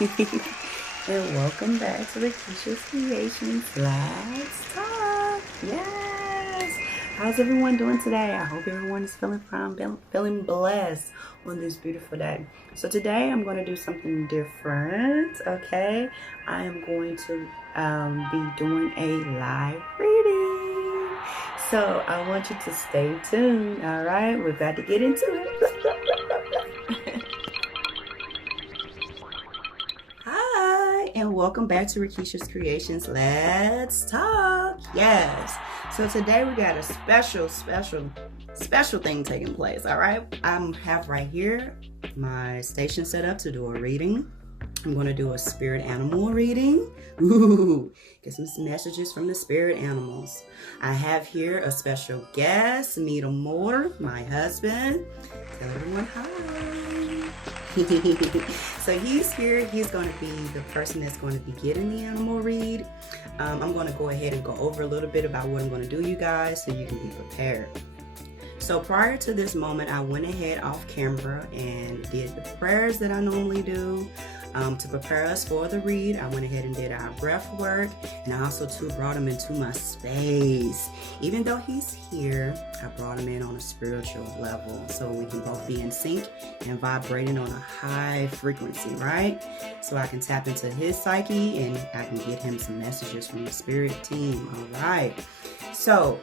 And welcome back to Rickeshas's Creations. Let's talk. Yes. How's everyone doing today? I hope everyone is feeling fine, feeling blessed on this beautiful day. So today I'm going to do something different. Okay, I am going to be doing a live reading. So I want you to stay tuned. All right, we're about to get into it. And welcome back to Rickeshas's Creations. Let's talk. Yes. So today we got a special thing taking place. All right. I have right here my station set up to do a reading. I'm going to do a spirit animal reading. Ooh, get some messages from the spirit animals. I have here a special guest, Meet Moore, my husband. Tell everyone hi. So he's here. He's going to be the person that's going to be getting the animal read. I'm going to go ahead and go over a little bit about what I'm going to do, you guys, so you can be prepared. So prior to this moment, I went ahead off camera and did the prayers that I normally do. To prepare us for the read, I went ahead and did our breath work, and I also too brought him into my space. Even though he's here, I brought him in on a spiritual level so we can both be in sync and vibrating on a high frequency, right? So I can tap into his psyche and I can get him some messages from the spirit team. All right. So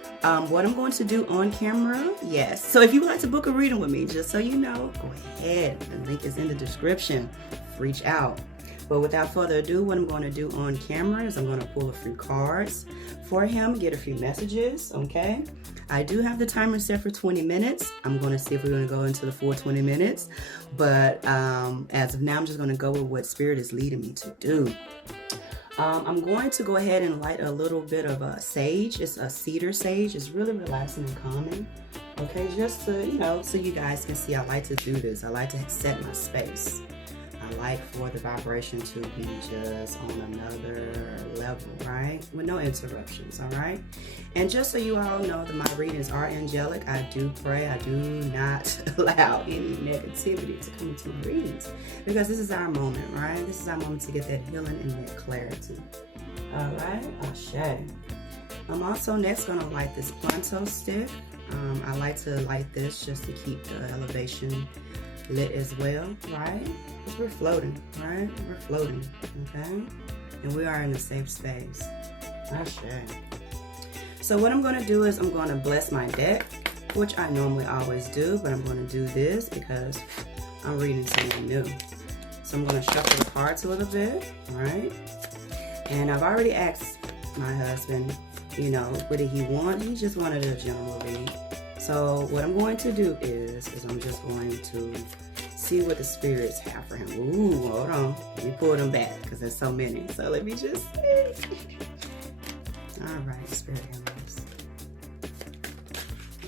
what I'm going to do on camera, yes. So if you would like to book a reading with me, just so you know, go ahead. The link is in the description. Reach out. But without further ado, what I'm going to do on camera is I'm going to pull a few cards for him, get a few messages, okay? I do have the timer set for 20 minutes. I'm going to see if we're going to go into the full 20 minutes. But as of now, I'm just going to go with what Spirit is leading me to do. I'm going to go ahead and light a little bit of a sage. It's a cedar sage. It's really relaxing and calming. Okay, just to, you know, so you guys can see, I like to do this. I like to set my space. I like for the vibration to be just on another level, right? With no interruptions, all right? And just so you all know that my readings are angelic, I do pray. I do not allow any negativity to come into my readings because this is our moment, right? This is our moment to get that healing and that clarity. All right, Ashe. I'm also next going to light this planto stick. I like to light this just to keep the elevation lit as well, right? Because we're floating, right? We're floating, okay? And we are in a safe space. Ashe. So what I'm going to do is I'm going to bless my deck, which I normally always do, but I'm going to do this because I'm reading something new. So I'm going to shuffle the cards a little bit, right? And I've already asked my husband, you know, what did he want? He just wanted a general read. So what I'm going to do is I'm just going to see what the spirits have for him. Ooh, hold on. Let me pull them back because there's so many. So let me just see. All right, spirit animals.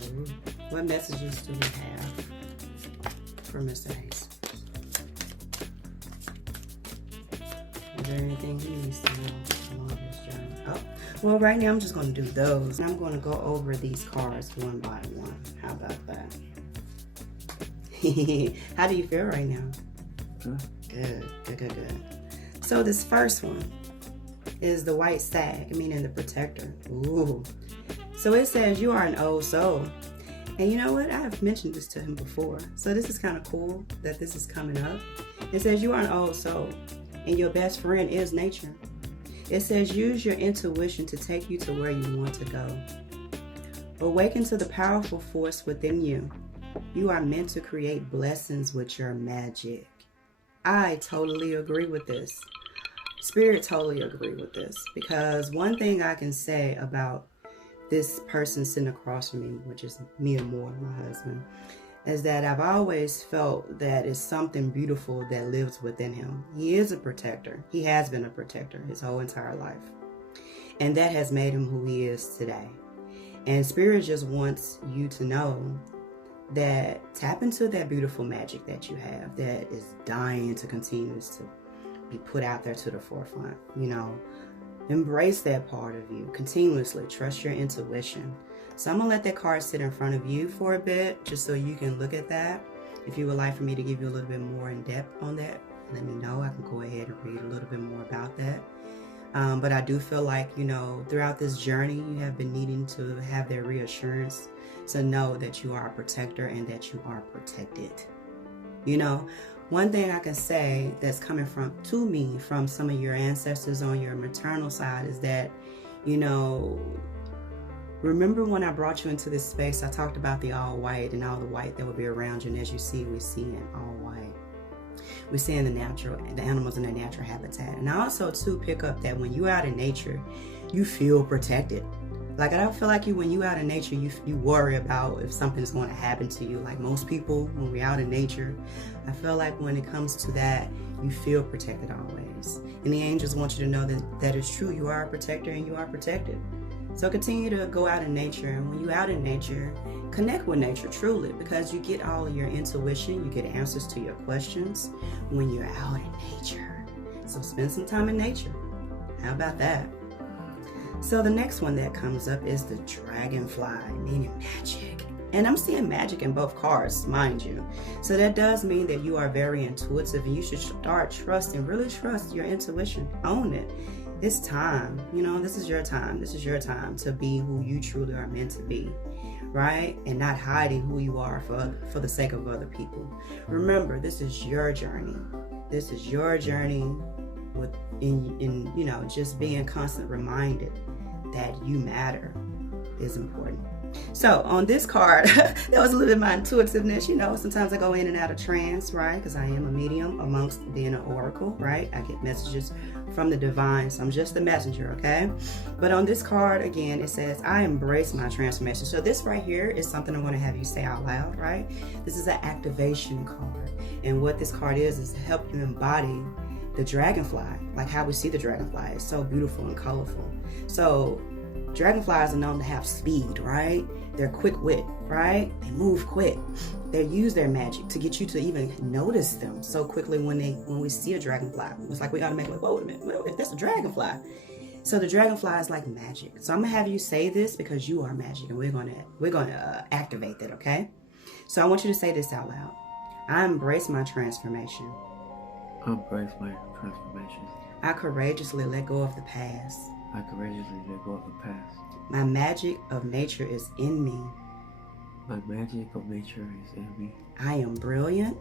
Ooh. What messages do we have for Mr. Hayes? Is there anything he needs to know along his journey? Oh, well, right now I'm just going to do those. And I'm going to go over these cards one by one. How about that? How do you feel right now? Good. So this first one is the white stag, meaning the protector. Ooh. So it says you are an old soul. And you know what? I have mentioned this to him before. So this is kind of cool that this is coming up. It says you are an old soul and your best friend is nature. It says use your intuition to take you to where you want to go. Awaken to the powerful force within you. You are meant to create blessings with your magic. I totally agree with this. Spirit totally agree with this. Because one thing I can say about this person sitting across from me, which is Mia Moore, my husband, is that I've always felt that it's something beautiful that lives within him. He is a protector. He has been a protector his whole entire life. And that has made him who he is today. And Spirit just wants you to know that tap into that beautiful magic that you have that is dying to continue to be put out there to the forefront. You know, embrace that part of you continuously. Trust your intuition. So I'm gonna let that card sit in front of you for a bit just so you can look at that If you would like for me to give you a little bit more in depth on that, let me know. I can go ahead and read a little bit more about that. But I do feel like, throughout this journey, you have been needing to have that reassurance to know that you are a protector and that you are protected. One thing I can say that's coming to me from some of your ancestors on your maternal side is that, remember when I brought you into this space, I talked about the all white and all the white that would be around you. And as you see, we're seeing all white. We're seeing the animals in their natural habitat. And I also too pick up that when you're out in nature, you feel protected. Like, I don't feel like when you out in nature, you worry about if something's going to happen to you. Like most people, when we're out in nature, I feel like when it comes to that, you feel protected always. And the angels want you to know that is true. You are a protector and you are protected. So continue to go out in nature. And when you're out in nature, connect with nature truly, because you get all of your intuition. You get answers to your questions when you're out in nature. So spend some time in nature. How about that? So the next one that comes up is the Dragonfly, meaning magic. And I'm seeing magic in both cards, mind you. So that does mean that you are very intuitive, and you should start really trust your intuition. Own it. It's time. This is your time. This is your time to be who you truly are meant to be, right? And not hiding who you are for the sake of other people. Remember, this is your journey. This is your journey just being constant reminded that you matter is important. So on this card, that was a little bit of my intuitiveness. Sometimes I go in and out of trance, right? Because I am a medium amongst being an oracle, right? I get messages from the divine, so I'm just the messenger, okay? But on this card, again, it says, I embrace my transformation. So this right here is something I'm going to have you say out loud, right? This is an activation card. And what this card is to help you embody the dragonfly, like how we see the dragonfly. It's so beautiful and colorful. So dragonflies are known to have speed, right? They're quick wit, right? They move quick. They use their magic to get you to even notice them so quickly when we see a dragonfly. It's like we automatically, whoa, wait a minute, that's a dragonfly. So the dragonfly is like magic. So I'm gonna have you say this because you are magic, and we're gonna activate that, okay? So I want you to say this out loud. I embrace my transformation. I embrace my transformation. I courageously let go of the past. I courageously let go of the past. My magic of nature is in me. My magic of nature is in me. I am brilliant.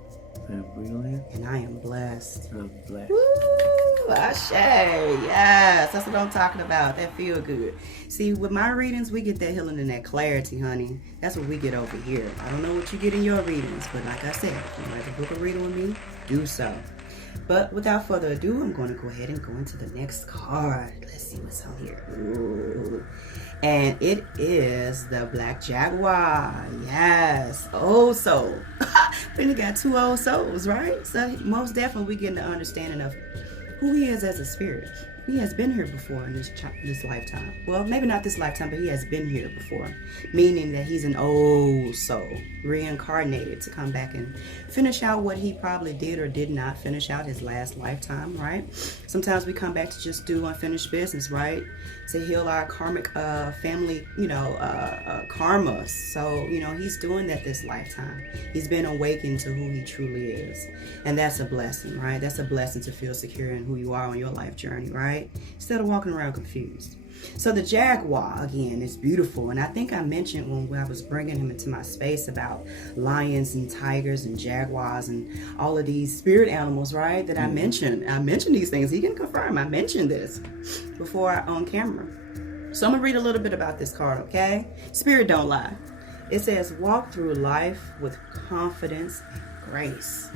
I am brilliant. And I am blessed. I'm blessed. Woo! Ashe! Yes, that's what I'm talking about. That feel good. See, with my readings, we get that healing and that clarity, honey. That's what we get over here. I don't know what you get in your readings, but like I said, if you'd like to book a reading with me, do so. But without further ado, I'm going to go ahead and go into the next card. Let's see what's on here. Ooh. And it is the Black Jaguar. Yes. Old soul. We only got 2 old souls, right? So most definitely we get an understanding of who he is as a spirit. He has been here before in this lifetime. Well, maybe not this lifetime, but he has been here before. Meaning that he's an old soul, reincarnated to come back and finish out what he probably did or did not finish out his last lifetime, right? Sometimes we come back to just do unfinished business, right? To heal our karmic family, karma. So, he's doing that this lifetime. He's been awakened to who he truly is. And that's a blessing, right? That's a blessing to feel secure in who you are on your life journey, right? Instead of walking around confused. So the jaguar, again, is beautiful. And I think I mentioned when I was bringing him into my space about lions and tigers and jaguars and all of these spirit animals, right? That I mentioned these things. He can confirm I mentioned this before on camera. So I'm going to read a little bit about this card, okay? Spirit don't lie. It says, walk through life with confidence and grace.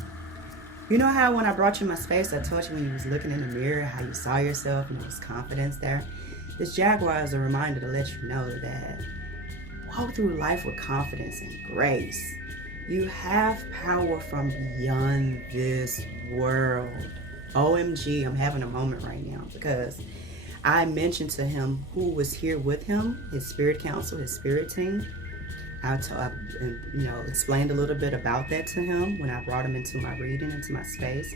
You know how when I brought you in my space, I told you when you was looking in the mirror, how you saw yourself and there was confidence there? This jaguar is a reminder to let you know that walk through life with confidence and grace. You have power from beyond this world. OMG, I'm having a moment right now because I mentioned to him who was here with him, his spirit council, his spirit team. I explained a little bit about that to him when I brought him into my reading, into my space.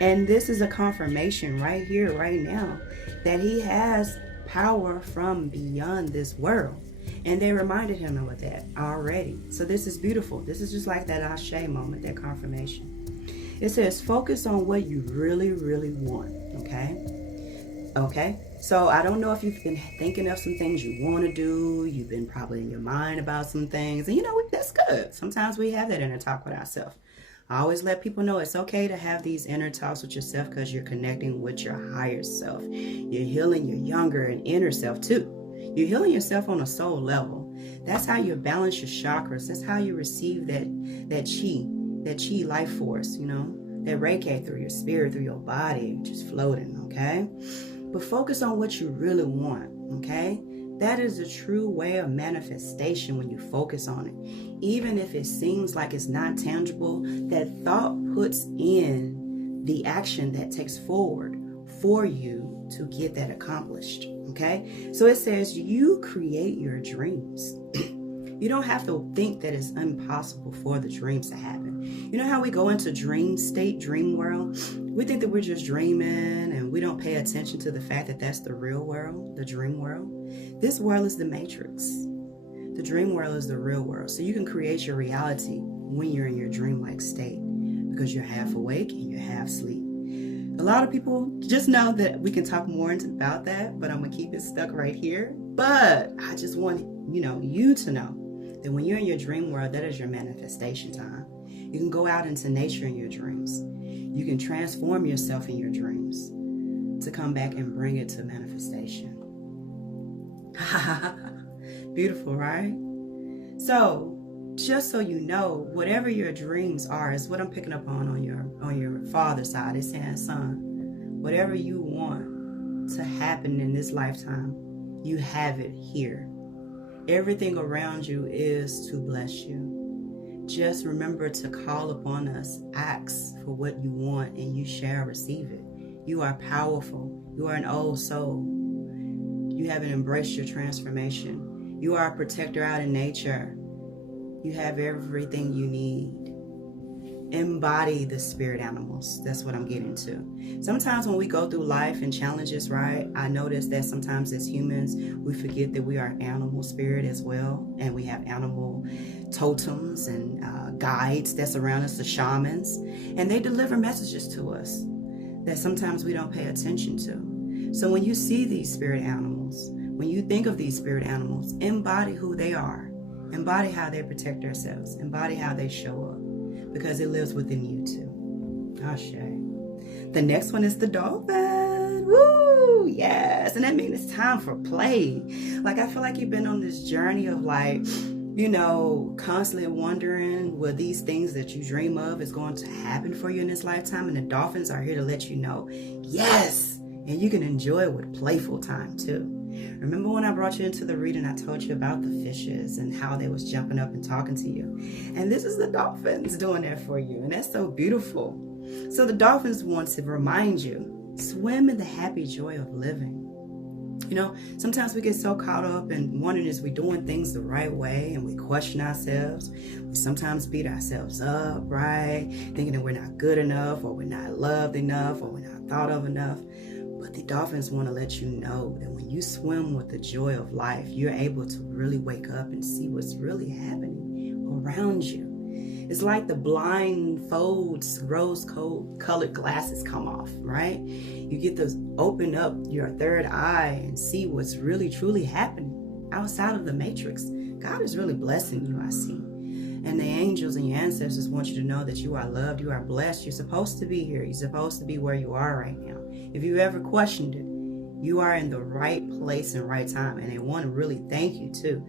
And this is a confirmation right here, right now, that he has power from beyond this world. And they reminded him of that already. So this is beautiful. This is just like that Ashe moment, that confirmation. It says, focus on what you really, really want. Okay. So I don't know if you've been thinking of some things you want to do. You've been probably in your mind about some things. And that's good. Sometimes we have that inner talk with ourselves. I always let people know it's okay to have these inner talks with yourself because you're connecting with your higher self. You're healing your younger and inner self too. You're healing yourself on a soul level. That's how you balance your chakras. That's how you receive that chi life force, that Reiki through your spirit, through your body, just floating, okay? But focus on what you really want, okay? That is a true way of manifestation when you focus on it. Even if it seems like it's not tangible, that thought puts in the action that takes forward for you to get that accomplished, okay? So it says you create your dreams. You don't have to think that it's impossible for the dreams to happen. You know how we go into dream state, dream world? We think that we're just dreaming and we don't pay attention to the fact that that's the real world, the dream world. This world is the matrix. The dream world is the real world. So you can create your reality when you're in your dreamlike state because you're half awake and you're half asleep. A lot of people just know that we can talk more about that, but I'm going to keep it stuck right here. But I just want, you to know that when you're in your dream world, that is your manifestation time. You can go out into nature in your dreams. You can transform yourself in your dreams to come back and bring it to manifestation. Beautiful, right? So, just so you know, whatever your dreams are is what I'm picking up on your father's side. It's saying, son, whatever you want to happen in this lifetime, you have it here. Everything around you is to bless you. Just remember to call upon us, ask for what you want, and you shall receive it. You are powerful. You are an old soul. You haven't embraced your transformation. You are a protector out in nature. You have everything you need. Embody the spirit animals. That's what I'm getting to. Sometimes when we go through life and challenges, right, I notice that sometimes as humans, we forget that we are animal spirit as well. And we have animal totems and guides that surround us, the shamans. And they deliver messages to us that sometimes we don't pay attention to. So when you see these spirit animals, when you think of these spirit animals, embody who they are. Embody how they protect themselves. Embody how they show up. Because it lives within you too. Ashe. The next one is the dolphin. Woo! Yes. And that means it's time for play. Like, I feel like you've been on this journey of constantly wondering will these things that you dream of is going to happen for you in this lifetime. And the dolphins are here to let you know, yes. And you can enjoy it with playful time too. Remember when I brought you into the reading, I told you about the fishes and how they was jumping up and talking to you. And this is the dolphins doing that for you. And that's so beautiful. So the dolphins want to remind you, swim in the happy joy of living. Sometimes we get so caught up in wondering is we doing things the right way, and we question ourselves. We sometimes beat ourselves up, right? Thinking that we're not good enough, or we're not loved enough, or we're not thought of enough. But the dolphins want to let you know that when you swim with the joy of life, you're able to really wake up and see what's really happening around you. It's like the blindfold rose-colored glasses come off, right? You get to open up your third eye and see what's really, truly happening outside of the matrix. God is really blessing you, I see. And the angels and your ancestors want you to know that you are loved, you are blessed. You're supposed to be here. You're supposed to be where you are right now. If you ever questioned it, you are in the right place and right time. And they want to really thank you too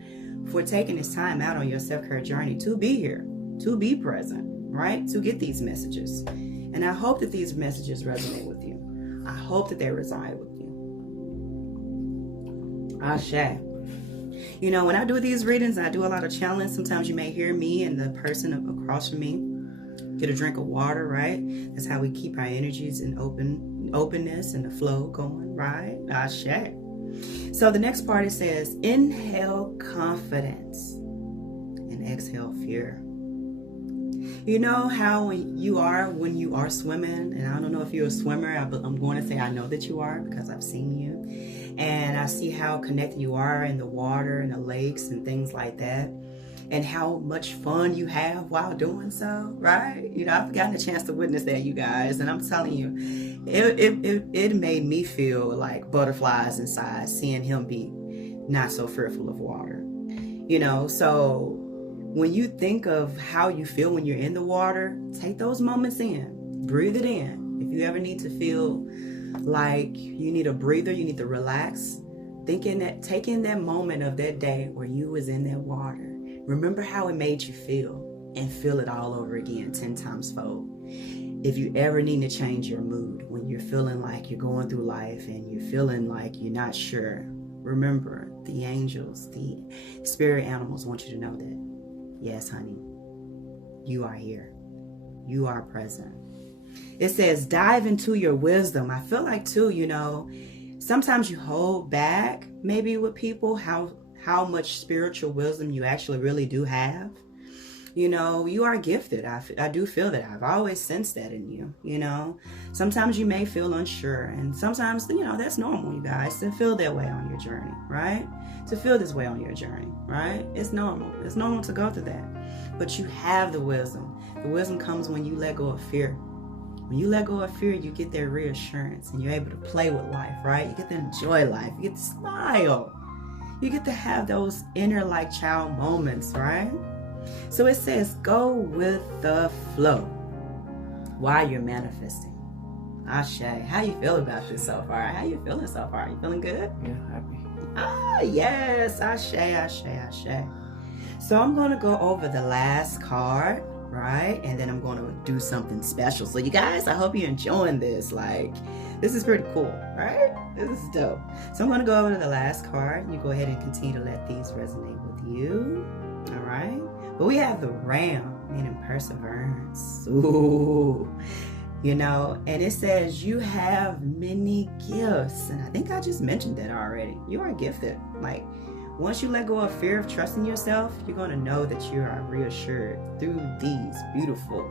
for taking this time out on your self-care journey to be here, to be present, right? To get these messages. And I hope that these messages resonate with you. I hope that they reside with you. Ashe. When I do these readings, I do a lot of challenge. Sometimes you may hear me and the person across from me get a drink of water, right? That's how we keep our energies in openness and the flow going, right? Ashe. So the next part, it says, inhale confidence and exhale fear. You know how when you are swimming, and I don't know if you're a swimmer, but I'm going to say I know that you are because I've seen you. And I see how connected you are in the water and the lakes and things like that. And how much fun you have while doing so, right? You know, I've gotten a chance to witness that, you guys. And I'm telling you, it made me feel like butterflies inside seeing him be not so fearful of water. You know, so when you think of how you feel when you're in the water, take those moments in, breathe it in. If you ever need to feel like you need a breather, you need to relax, taking that moment of that day where you was in that water, remember how it made you feel and feel it all over again 10 times fold. If you ever need to change your mood when you're feeling like you're going through life and you're feeling like you're not sure, remember the angels, the spirit animals want you to know that. Yes, honey, you are here. You are present. It says, dive into your wisdom. I feel like too, you know, sometimes you hold back maybe with people how much spiritual wisdom you actually really do have. You know, you are gifted. I do feel that. I've always sensed that in you, you know. Sometimes you may feel unsure, and sometimes, you know, that's normal, you guys, to feel that way on your journey, right? To feel this way on your journey, right? It's normal. It's normal to go through that. But you have the wisdom. The wisdom comes when you let go of fear. When you let go of fear, you get that reassurance, and you're able to play with life, right? You get to enjoy life. You get to smile. You get to have those inner like child moments, right? So it says, go with the flow while you're manifesting. Ashe, how you feel about this so far? How you feeling so far? You feeling good? Yeah, happy. Ah, yes. Ashe, ashe, ashe. So I'm going to go over the last card, right? And then I'm going to do something special. So you guys, I hope you're enjoying this. Like, this is pretty cool, right? This is dope. So I'm going to go over to the last card. You go ahead and continue to let these resonate with you. All right. But we have the ram, meaning perseverance. Ooh. You know, and it says you have many gifts. And I think I just mentioned that already. You are gifted. Like, once you let go of fear of trusting yourself, you're going to know that you are reassured through these beautiful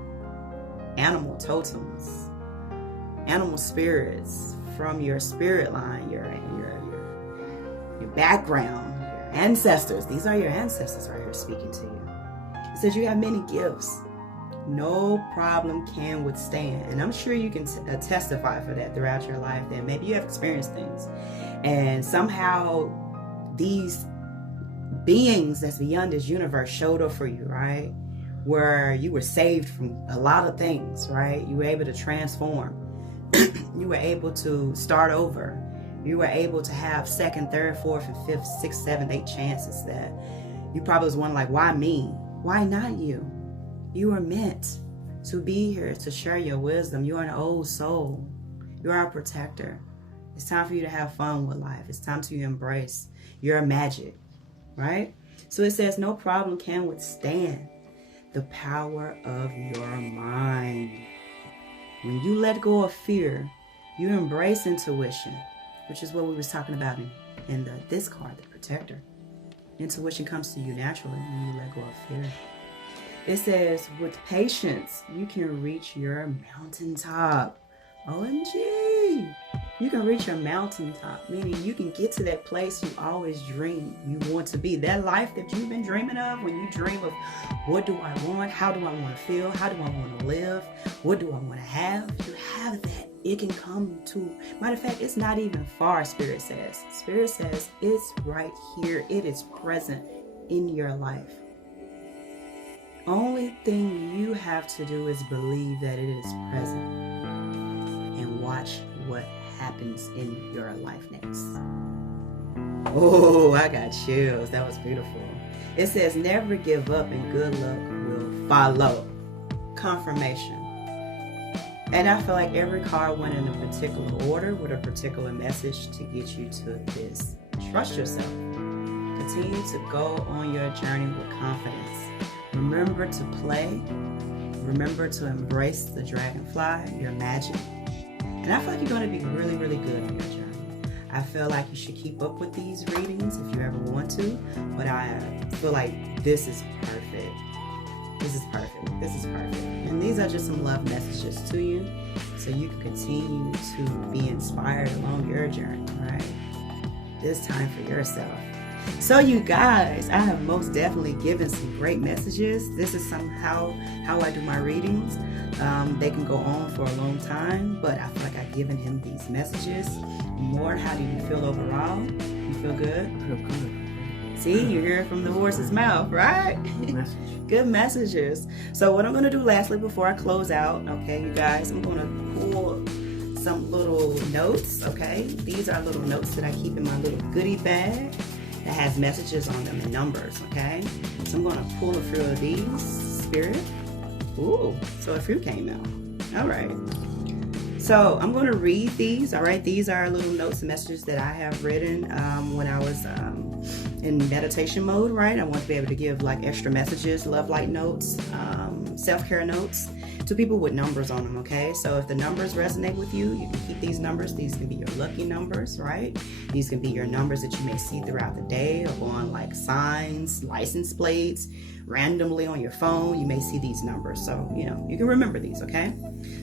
animal totems, animal spirits from your spirit line, your background, your ancestors. These are your ancestors right here speaking to you. It says you have many gifts. No problem can withstand. And I'm sure you can testify for that throughout your life, that maybe you have experienced things. And somehow these beings that's beyond this universe showed up for you, right? Where you were saved from a lot of things, right? You were able to transform. You were able to start over. You were able to have second, third, fourth, and fifth, sixth, seventh, eighth chances that you probably was wondering, like, why me? Why not you? You are meant to be here to share your wisdom. You are an old soul. You are a protector. It's time for you to have fun with life. It's time to embrace your magic, right? So it says no problem can withstand the power of your mind. When you let go of fear, you embrace intuition, which is what we was talking about in this card, the protector. Intuition comes to you naturally when you let go of fear. It says, with patience, you can reach your mountaintop. OMG! You can reach your mountaintop, meaning you can get to that place you always dream you want to be. That life that you've been dreaming of, when you dream of what do I want, how do I want to feel, how do I want to live, what do I want to have, you have that. It can come to, matter of fact, it's not even far, Spirit says. Spirit says it's right here. It is present in your life. Only thing you have to do is believe that it is present and watch what happens in your life next. Oh, I got chills. That was beautiful. It says never give up and good luck will follow. Confirmation. And I feel like every card went in a particular order with a particular message to get you to this. Trust yourself. Continue to go on your journey with confidence. Remember to play. Remember to embrace the dragonfly, your magic. And I feel like you're going to be really, really good on your journey. I feel like you should keep up with these readings if you ever want to. But I feel like this is perfect. This is perfect. This is perfect. And these are just some love messages to you, so you can continue to be inspired along your journey, right? This time for yourself. So you guys, I have most definitely given some great messages. This is somehow how I do my readings. They can go on for a long time, but I feel like I've given him these messages. More, how do you feel overall? You feel good? I feel good. See, you hear it from the horse's mouth, right? Good message. Good messages. So what I'm going to do lastly before I close out, okay, you guys, I'm going to pull some little notes, okay? These are little notes that I keep in my little goodie bag that has messages on them and numbers, okay? So I'm going to pull a few of these, Spirit. Ooh, so a few came out. All right. So I'm going to read these, all right? These are little notes and messages that I have written when I was in meditation mode, right? I want to be able to give like extra messages, love light notes, self-care notes to people with numbers on them, okay? So if the numbers resonate with you, you can keep these numbers. These can be your lucky numbers, right? These can be your numbers that you may see throughout the day or on like signs, license plates, randomly on your phone. You may see these numbers. So, you know, you can remember these, okay?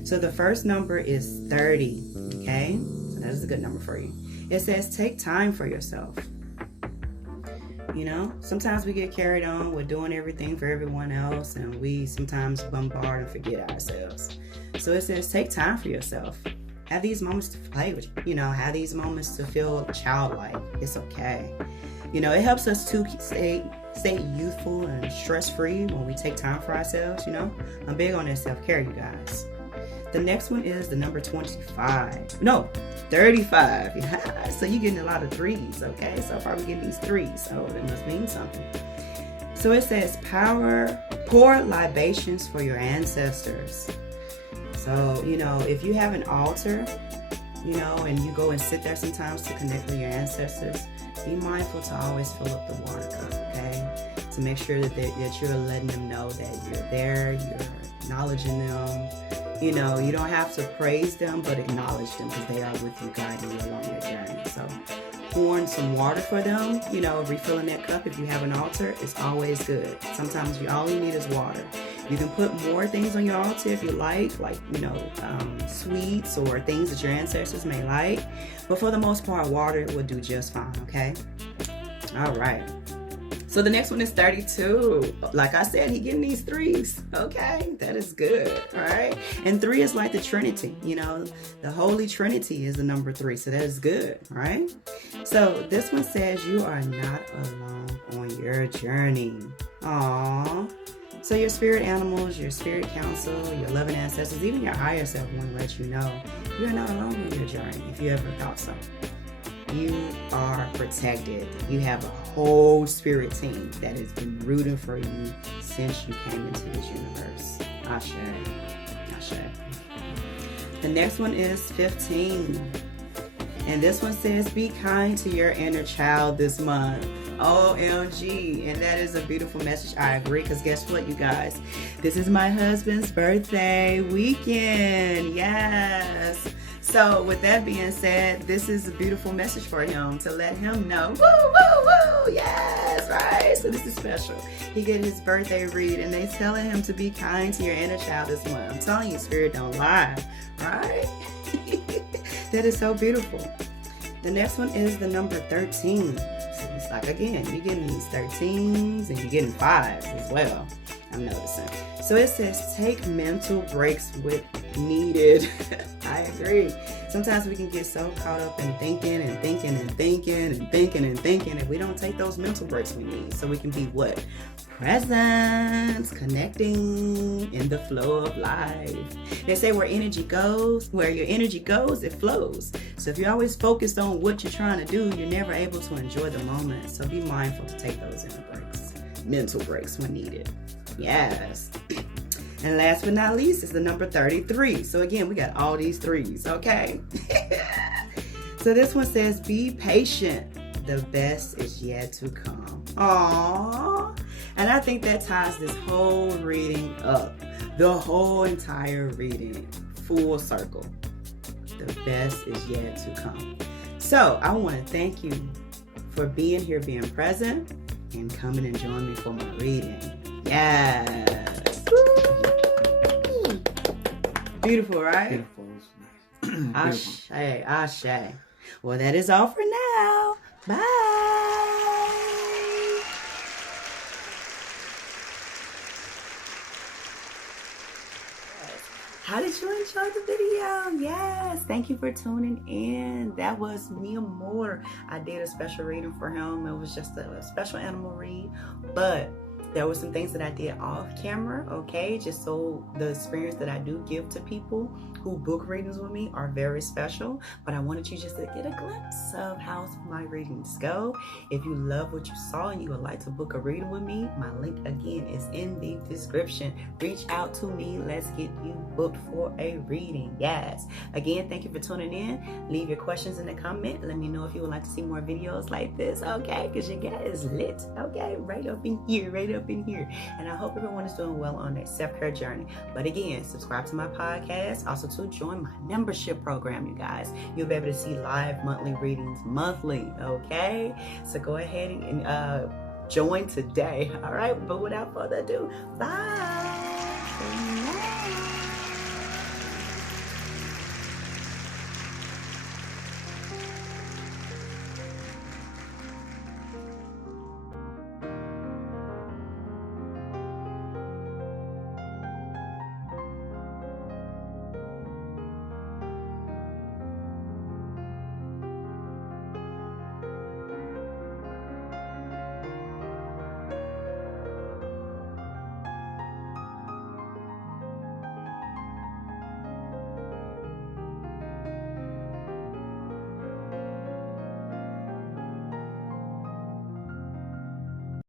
So the first number is 30, okay? So that is a good number for you. It says, take time for yourself. You know, sometimes we get carried on with doing everything for everyone else, and we sometimes bombard and forget ourselves. So it says, take time for yourself. Have these moments to play with, you know, have these moments to feel childlike. It's okay. You know, it helps us to stay youthful and stress-free when we take time for ourselves, you know. I'm big on that self-care, you guys. The next one is the number 25. No, 35. Yeah. So you're getting a lot of threes, okay? So far we're getting these threes. So it must mean something. So it says, pour libations for your ancestors. So, you know, if you have an altar, you know, and you go and sit there sometimes to connect with your ancestors, be mindful to always fill up the water cup, okay? To make sure that you're letting them know that you're there, you're acknowledging them. You know, you don't have to praise them, but acknowledge them because they are with you, guiding you along your journey. So pouring some water for them, you know, refilling that cup if you have an altar, is always good. Sometimes all you need is water. You can put more things on your altar if you like, you know, sweets or things that your ancestors may like. But for the most part, water will do just fine, okay? All right. So the next one is 32. Like I said, he getting these threes. Okay, that is good, all right? And 3 is like the Trinity, you know. The Holy Trinity is the number 3, so that is good, right? So this one says, you are not alone on your journey. Aww. So your spirit animals, your spirit council, your loving ancestors, even your higher self want to let you know you're not alone on your journey if you ever thought so. You are protected. You have a whole spirit team that has been rooting for you since you came into this universe. Ashe. Ashe. The next one is 15. And this one says, be kind to your inner child this month. OMG. And that is a beautiful message. I agree, because guess what, you guys? This is my husband's birthday weekend. Yes. So with that being said, this is a beautiful message for him to let him know, woo, woo, woo, yes, right? So this is special. He get his birthday read and they telling him to be kind to your inner child this month. I'm telling you, spirit don't lie, right? That is so beautiful. The next one is the number 13. So it's like, again, you're getting these 13s and you're getting 5s as well, I'm noticing. So it says, take mental breaks with needed. I agree. Sometimes we can get so caught up in thinking and thinking and thinking and thinking and thinking, and we don't take those mental breaks we need. So we can be what? Present, connecting in the flow of life. They say where your energy goes, it flows. So if you're always focused on what you're trying to do, you're never able to enjoy the moment. So be mindful to take those mental breaks when needed. Yes. And last but not least is the number 33. So again, we got all these 3s, okay? So this one says, be patient. The best is yet to come. Aww. And I think that ties this whole reading up. The whole entire reading. Full circle. The best is yet to come. So I want to thank you for being here, being present, and coming and joining me for my reading. Yes. Beautiful, right? Beautiful. Beautiful. Ashe. Well, that is all for now. Bye. How did you enjoy the video? Yes, thank you for tuning in. That was Mi Amor. I did a special reading for him. It was just a special animal read, but there were some things that I did off camera, okay? Just so the experience that I do give to people who book readings with me are very special. But I wanted you just to get a glimpse of how my readings go. If you love what you saw and you would like to book a reading with me, my link again is in the description. Reach out to me. Let's get you booked for a reading. Yes. Again, thank you for tuning in. Leave your questions in the comment. Let me know if you would like to see more videos like this, okay? Because your guy is lit, okay? Right up in here, right up in here. And I hope everyone is doing well on their self-care journey. But again, subscribe to my podcast. Also to join my membership program, you guys. You'll be able to see live monthly readings monthly, okay? So go ahead and join today, all right? But without further ado, bye.